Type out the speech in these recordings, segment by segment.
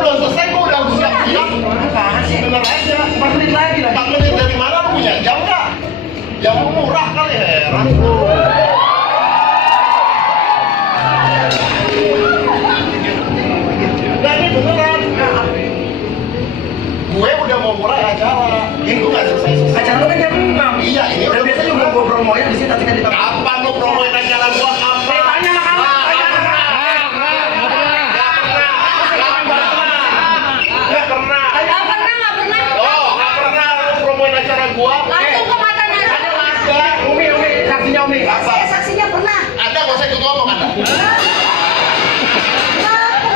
belum selesai, gua udah siap-siap. Apaan sih? Bener aja. 4 menit lagi lah. 4 menit dari mana lu punya jam nggak? Yang murah kali, heran. Nah ini beneran. Gue udah mau mulai acara. Ini gue nggak selesai. Acara lu kan jam 6. Iya, ini Dan udah biasa juga gua promoin di sini tapi kan di tempat. Kapan lu promoin acara gua? Kapan? Tanya lah kamu. Nggak pernah. Oh, nggak pernah lu promoin acara gua. Langsung ke mata Nana. Ada. Umi, saksinya Umi. Saya saksinya pernah. Ada, gak usah ikut ngomong ada.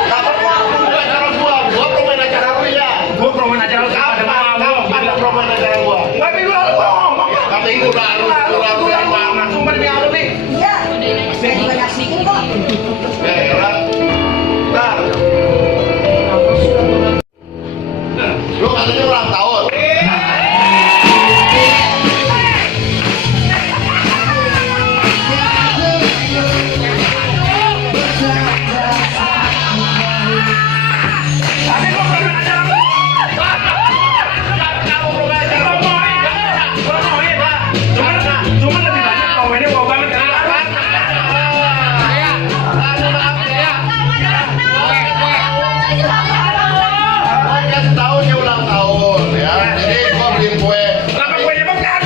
Nggak pernah lu promoin acara gua. Gua promoin acara lu ya. Gua promoin acara lu pada malam. Kapan lu promoin acara gua? Tapi gua ngomong. Tapi gua lalu yang mana? Sumpah demi Allah nih. Iya. Saya juga nyaksiin kok. Heran. Ntar. Lu katanya ulang tahun. Tapi gua promoin acara lu. Promoin, Pak. Cuma lebih banyak komennya gua banget kan. Gua kasih tahu dia ulang tahun ya. Jadi gua beliin kue. Kenapa kuenya bekas?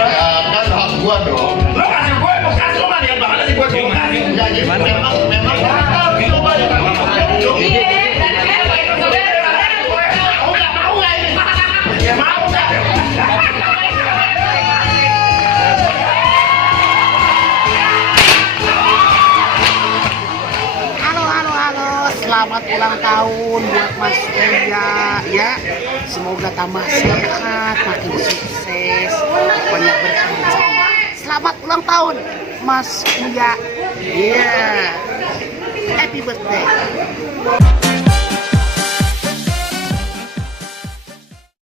Ya, kan hak gua dong. Lu kasih gue bekas, lu mah lihat banget sih gue bekas. Ya, jadi memang itu banyak. Ya mau nggak? Halo, selamat ulang tahun buat Mas Uya ya. Semoga tambah sehat, makin sukses, banyak berkah. Selamat ulang tahun Mas Uya. Iya.